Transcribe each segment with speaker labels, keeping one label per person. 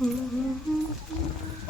Speaker 1: Mm-hmm.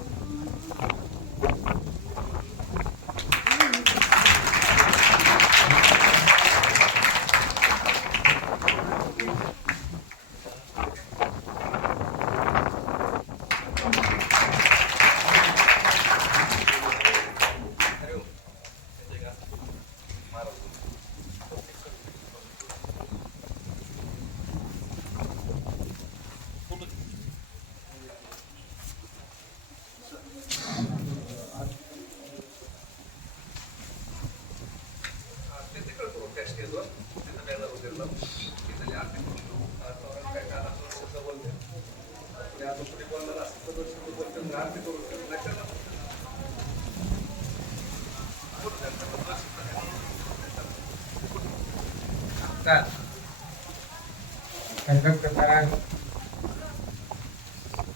Speaker 1: Conductor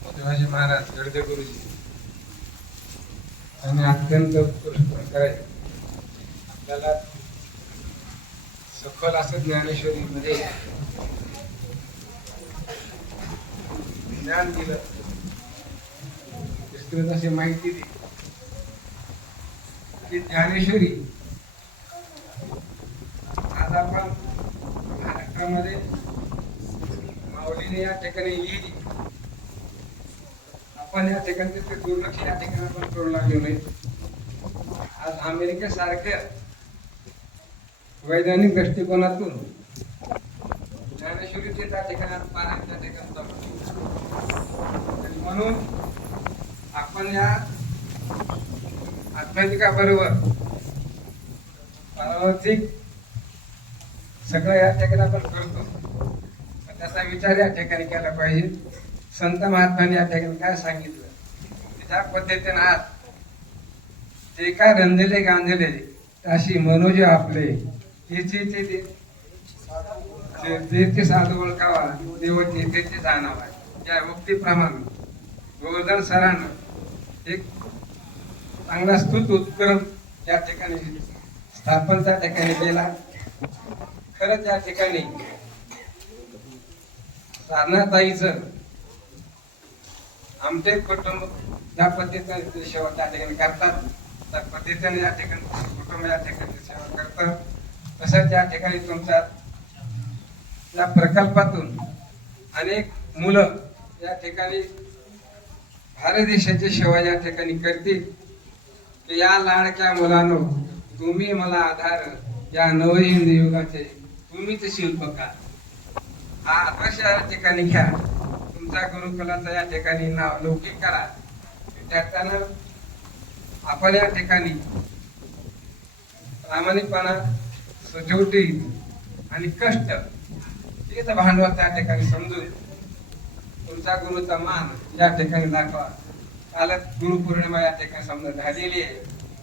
Speaker 1: Shivaji Maharaj Gadade गुरुजी. त्यांनी अत्यंत उत्कृष्ट प्रकारे आपल्याला सखोल असं ज्ञानेश्वरी मध्ये ज्ञान दिलं. विस्तृत अशी माहिती दिली. की ज्ञानेश्वरी आज आपण महाराष्ट्रामध्ये माऊलीने या ठिकाणी लिहिली. आपण या ठिकाणी ते दुर्लक्ष या ठिकाणी आपण करू लागलो नाही. आज अमेरिकेसारख्या वैज्ञानिक दृष्टिकोनातून ज्ञानेश्वरीचे त्या ठिकाणी आज त्या ठिकाणी म्हणून आपण या आध्यात्मिकाबरोबर पारमार्थिक सगळं या ठिकाणी आपण करतो. त्याचा विचार या ठिकाणी केला पाहिजे. संत महात्म्याने या ठिकाणी काय सांगितलं? त्या पद्धतीने आज जे काय रंजले गांजले अशी मनोज आपले तेचे साधू ओळखावा देव ते जाणावा या गोवर्धन सरांना एक चांगला स्तुत उपक्रम या ठिकाणी स्थापन त्या ठिकाणी केला. खरंच या ठिकाणी साधनाताईचं आमचे कुटुंब ज्या पद्धतीने सेवा त्या ठिकाणी करतात त्या पद्धतीने या ठिकाणी कुटुंब या ठिकाणी सेवा करतात. तसंच त्या ठिकाणी तुमच्या या प्रकल्पातून अनेक मुलं या ठिकाणी भारत देशाची सेवा या ठिकाणी करतील. की या लाडक्या मुलांनो तुम्ही मला आधार या नवहिंद युगाचे तुम्हीच शिल्पकार. हा आदर्श या ठिकाणी घ्या. तुमच्या गुरुकुलाचा या ठिकाणी नाव लौकिक करा. विद्यार्थ्यांना आपण या ठिकाणी प्रामाणिकपणा सजोटी आणि कष्ट. हेच भांडवल त्या ठिकाणी समजून. तुमचा गुरुचा मान या ठिकाणी दाखवा. कालच गुरुपौर्णिमा या ठिकाणी समजा झालेली आहे.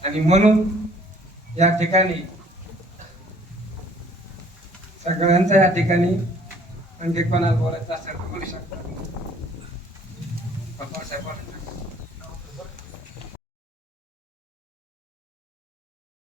Speaker 1: आणि म्हणून या ठिकाणी सगळ्यांचा या ठिकाणी म्हणजे कोणाला बोलायचं असेल तर बोलू शकता.